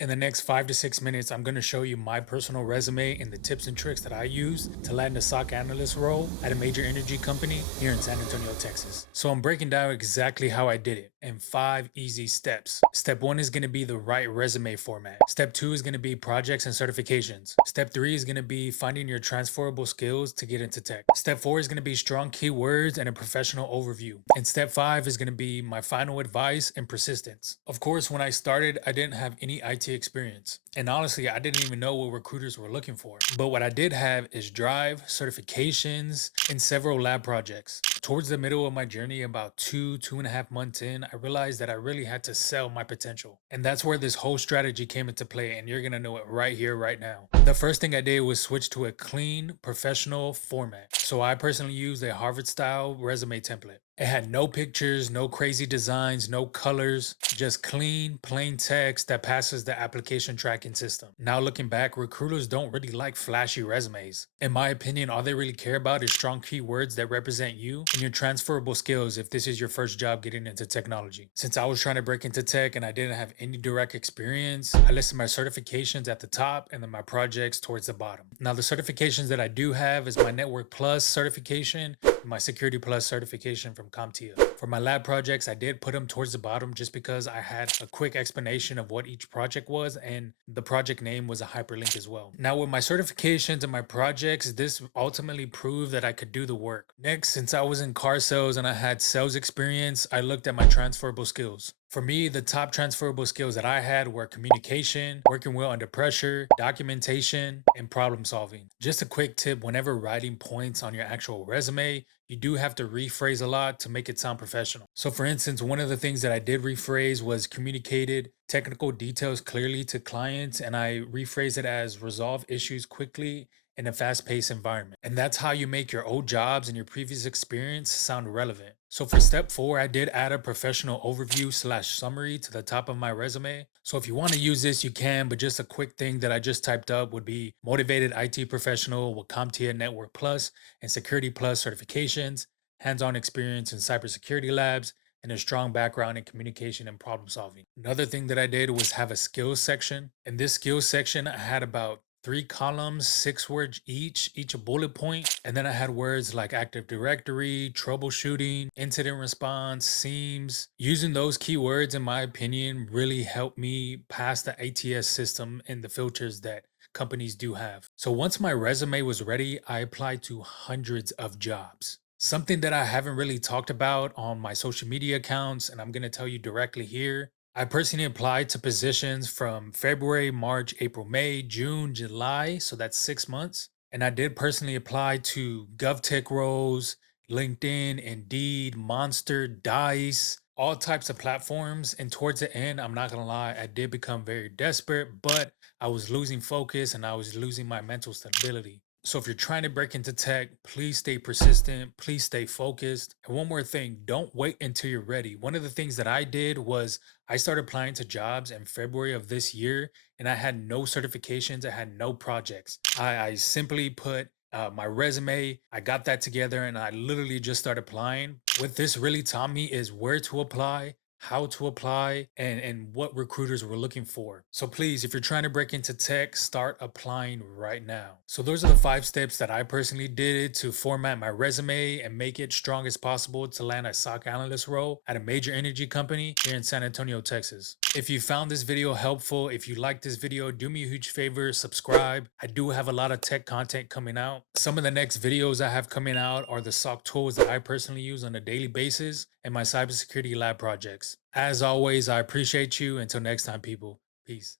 In the next 5 to 6 minutes, I'm going to show you my personal resume and the tips and tricks that I use to land a SOC analyst role at a major energy company here in San Antonio, Texas. So I'm breaking down exactly how I did it in 5 easy steps. Step 1 is going to be the right resume format. Step 2 is going to be projects and certifications. Step 3 is going to be finding your transferable skills to get into tech. Step 4 is going to be strong keywords and a professional overview. And step 5 is going to be my final advice and persistence. Of course, when I started, I didn't have any IT experience. And honestly, I didn't even know what recruiters were looking for. But what I did have is drive, certifications, and several lab projects. Towards the middle of my journey, about 2.5 months in, I realized that I really had to sell my potential. And that's where this whole strategy came into play, and you're gonna know it right here, right now. The first thing I did was switch to a clean, professional format. So I personally used a Harvard style resume template. It had no pictures, no crazy designs, no colors, just clean, plain text that passes the application tracking system. Now, looking back, recruiters don't really like flashy resumes. In my opinion, all they really care about is strong keywords that represent you and your transferable skills if this is your first job getting into technology. Since I was trying to break into tech and I didn't have any direct experience, I listed my certifications at the top and then my projects towards the bottom. Now, the certifications that I do have is my Network Plus certification, my Security Plus certification from CompTIA. For my lab projects, I did put them towards the bottom just because I had a quick explanation of what each project was, and the project name was a hyperlink as well. Now, with my certifications and my projects, this ultimately proved that I could do the work. Next, since I was in car sales and I had sales experience, I looked at my transferable skills. For me, the top transferable skills that I had were communication, working well under pressure, documentation, and problem solving. Just a quick tip, whenever writing points on your actual resume, you do have to rephrase a lot to make it sound professional. So, for instance, one of the things that I did rephrase was communicated technical details clearly to clients, and I rephrased it as resolve issues quickly in a fast paced environment. And that's how you make your old jobs and your previous experience sound relevant. So for step 4, I did add a professional overview slash summary to the top of my resume. So if you want to use this, you can, but just a quick thing that I just typed up would be motivated IT professional with CompTIA Network Plus and Security Plus certifications, hands-on experience in cybersecurity labs, and a strong background in communication and problem solving. Another thing that I did was have a skills section. In this skills section, I had about 3 columns, 6 words each a bullet point. And then I had words like Active Directory, troubleshooting, incident response, SIEMs. Using those keywords, in my opinion, really helped me pass the ATS system and the filters that companies do have. So once my resume was ready, I applied to hundreds of jobs. Something that I haven't really talked about on my social media accounts, and I'm going to tell you directly here. I personally applied to positions from February, March, April, May, June, July. So that's 6 months. And I did personally apply to GovTech roles, LinkedIn, Indeed, Monster, Dice, all types of platforms. And towards the end, I'm not going to lie, I did become very desperate, but I was losing focus and I was losing my mental stability. So if you're trying to break into tech, please stay persistent, please stay focused. And one more thing, don't wait until you're ready. One of the things that I did was I started applying to jobs in February of this year, and I had no certifications, I had no projects. I simply put my resume, I got that together, and I literally just started applying. What this really taught me is where to apply, how to apply, and what recruiters were looking for. So please, if you're trying to break into tech, start applying right now. So those are the 5 steps that I personally did to format my resume and make it strong as possible to land a SOC analyst role at a major energy company here in San Antonio, Texas. If you found this video helpful, if you liked this video, do me a huge favor, subscribe. I do have a lot of tech content coming out. Some of the next videos I have coming out are the SOC tools that I personally use on a daily basis and my cybersecurity lab projects. As always, I appreciate you. Until next time, people. Peace.